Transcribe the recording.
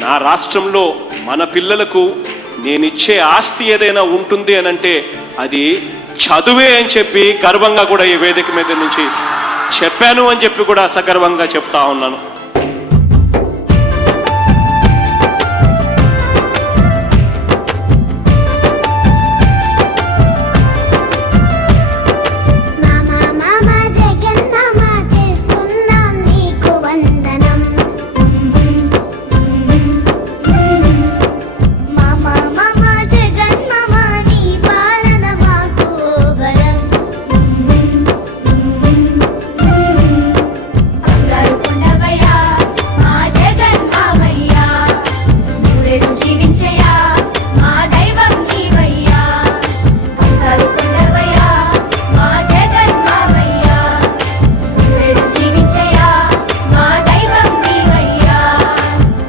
నా రాష్ట్రంలో మన పిల్లలకు నేనిచ్చే ఆస్తి ఏదైనా ఉంటుంది అని అంటే అది చదువే అని చెప్పి గర్వంగా కూడా ఈ వేదిక మీద నుంచి చెప్పాను అని చెప్పి కూడా సగర్వంగా చెప్తా ఉన్నాను.